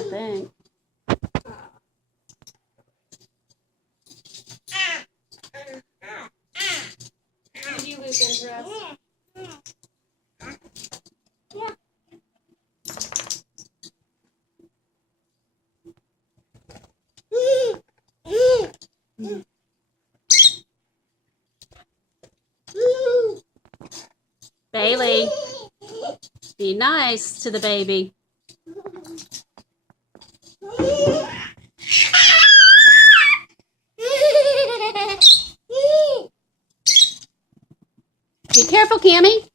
I think. Did you lose interest? Bailey, be nice to the baby. Be careful, Cammie.